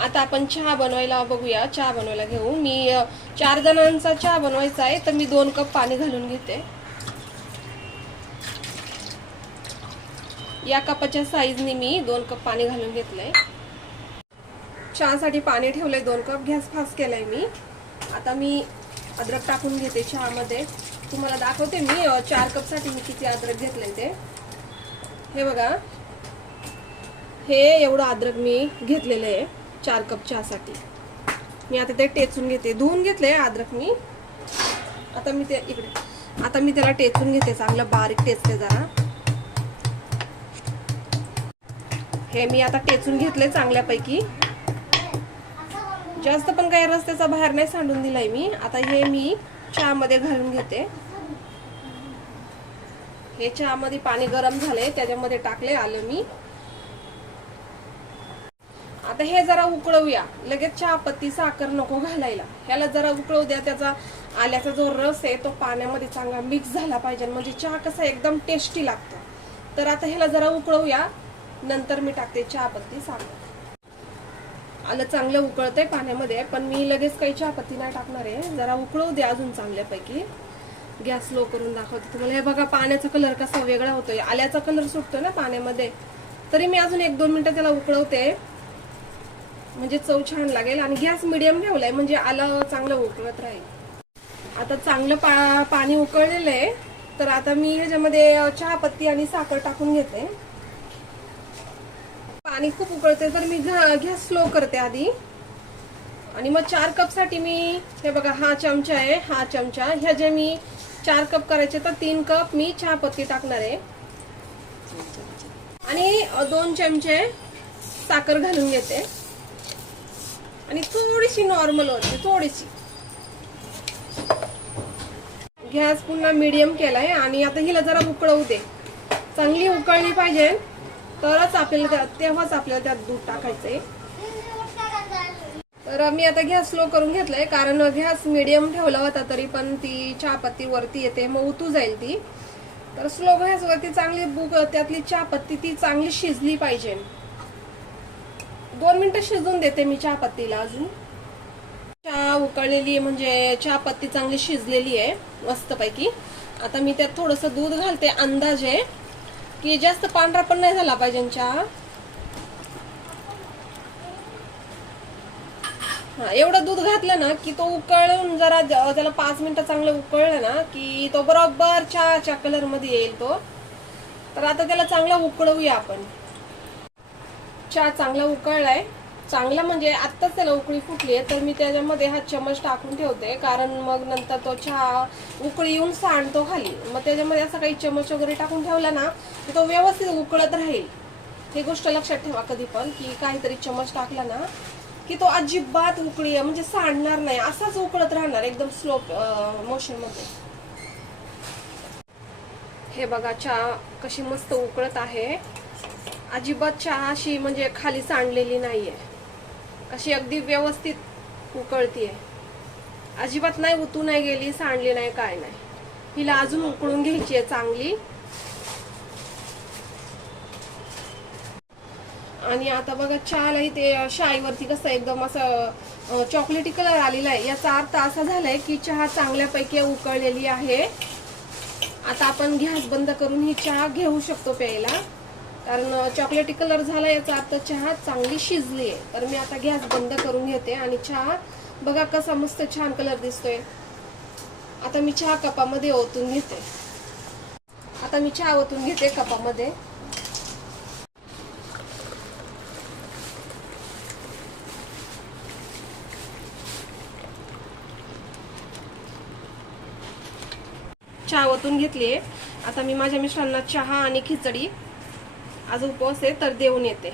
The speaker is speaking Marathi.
आता आपण चहा बनवायला बघूया. चहा बनवायला घेऊ. मी 4 जणांचा चहा बनवायचा आहे, तर मी 2 कप पाणी घालून घेते. या कपाच्या साईजनी मी 2 कप पाणी घालून घेतलंय. चहासाठी पाणी ठेवलंय 2 कप. गॅस फास्ट केलाय मी. आता मी अद्रक टाकून घेते चहामध्ये. तुम्हाला दाखवते मी 4 कप साठी मी किती अद्रक घेतलंय ते. हे बघा, हे एवढं अद्रक मी घेतलेलं आहे 4 कप चहासाठी. मी आता ते टेचून घेते. धुवून घेतलंय अद्रक मी. आता मी ते इकडे आता मी त्याला टेचून घेते. चांगलं बारीक टेचते जरा. हे मी आता टेचून घेतले चांगल्यापैकी. जास्त पण काही रस त्याचा बाहेर नाही सांडून दिलाय मी. आता हे मी चहामध्ये घालून घेते. हे चहामध्ये पाणी गरम झाले, त्याच्यामध्ये टाकले आलं मी. आता हे जरा उकळवूया. लगेच चहा पत्ती साखर नको घालायला. ह्याला जरा उकळवू द्या. त्याचा आल्याचा जो रस आहे तो पाण्यामध्ये चांगला मिक्स झाला पाहिजे, म्हणजे चहा कसा एकदम टेस्टी लागतो. तर आता ह्याला जरा उकळवूया. नंतर मी टाकते चहा पत्ती साखर. आलं चांगलं उकळतंय पाण्यामध्ये, पण मी लगेच काही चहा पत्ती नाही टाकणार आहे. जरा उकळवू द्या अजून चांगल्यापैकी. गॅस स्लो करून दाखवते तुम्हाला. हे बघा पाण्याचा कलर कसा वेगळा होतोय. आल्याचा कलर सुटतोय ना पाण्यामध्ये. तरी मी अजून 1-2 मिनिटं त्याला उकळवते, म्हणजे चव छान लागेल. आणि गॅस मिडियम ठेवलाय, म्हणजे आलं चांगलं उकळत राहील. आता चांगलं पाणी उकळलेलं आहे. तर आता मी ह्याच्यामध्ये चहा पत्ती आणि साखर टाकून घेते. पाणी खूप उकळते, तर मी गॅस स्लो करते आधी. आणि मग 4 कप साठी मी हे बघा, हा चमचा आहे, हा चमचा. ह्या जे मी 4 कप करायचे तर 3 कप मी चहा पत्ती टाकणार आहे. आणि 2 चमचे साखर घालून घेते. आणि थोडीशी नॉर्मल होती, थोडीशी. गॅस पुन्हा मीडियम केलाय. आणि आता हिला जरा उकळवू दे. चांगली उकळली पाहिजे, तरच आपल्याला तेव्हाच आपल्याला त्यात दूध टाकायचंय. तर मी आता गॅस स्लो करून घेतलाय, कारण गॅस मीडियम ठेवला होता तरी पण ती चहापत्ती वरती येते, मग उतू जाईल ती. तर स्लो गॅस वरती चांगली त्यातली चहापत्ती ती चांगली शिजली पाहिजे. 2 मिनिटं शिजून देते मी चहापत्तीला अजून. चहा उकळलेली, म्हणजे चहापत्ती चांगली शिजलेली आहे मस्तपैकी. आता मी त्यात थोडंसं दूध घालते अंदाजे, की जास्त पांढरा पण नाही झाला पाहिजे चहा. हा, एवढं दूध घातलं ना की तो उकळून जरा त्याला 5 मिनिटं चांगलं उकळलं ना की तो बरोबर चहाच्या कलर मध्ये येईल तो. तर आता त्याला चांगला उकळवूया आपण. चहा चांगला उकळलाय. चांगला म्हणजे आत्ताच त्याला उकळी फुटली आहे, तर मी त्याच्यामध्ये हा चमच टाकून ठेवते, कारण मग नंतर तो चहा उकळी येऊन सांडतो खाली. मग त्याच्यामध्ये असं काही चमच वगैरे टाकून ठेवला ना की तो व्यवस्थित उकळत राहील. ही गोष्ट लक्षात ठेवा कधी पण, की काहीतरी चमच टाकला ना की तो अजिबात उकळी म्हणजे सांडणार नाही, असाच उकळत राहणार एकदम स्लो मोशन मध्ये. हे बघा चहा कशी मस्त उकळत आहे. अजिबात चहा अशी म्हणजे खाली सांडलेली नाहीये, अशी अगदी व्यवस्थित उकळतीये. अजिबात नाही उतू नाही गेली, सांडली नाही, काय नाही. हिला अजून उकळून घ्यायची आहे चांगली. आणि आता बघा चहाला इथे शाईवरती कसं एकदम असं चॉकलेटी कलर आलेला आहे. याचा अर्थ असा झालाय की चहा चांगल्यापैकी उकळलेली आहे. आता आपण गॅस बंद करून ही चहा घेऊ शकतो प्यायला, कारण चॉकलेटी कलर झाला याचा अर्थ चहा चांगली शिजली आहे. तर मी आता गॅस बंद करून घेते. आणि चहा बघा कसा मस्त छान कलर दिसतोय. आता मी चहा कपामध्ये ओतून घेते. आता मी चहा ओतून घेते कपामध्ये. चहा ओतून घेतलीये. आता मी माझ्या मिस्टरांना चहा आणि खिचडी, आज उपवास आहे तर देऊन येते.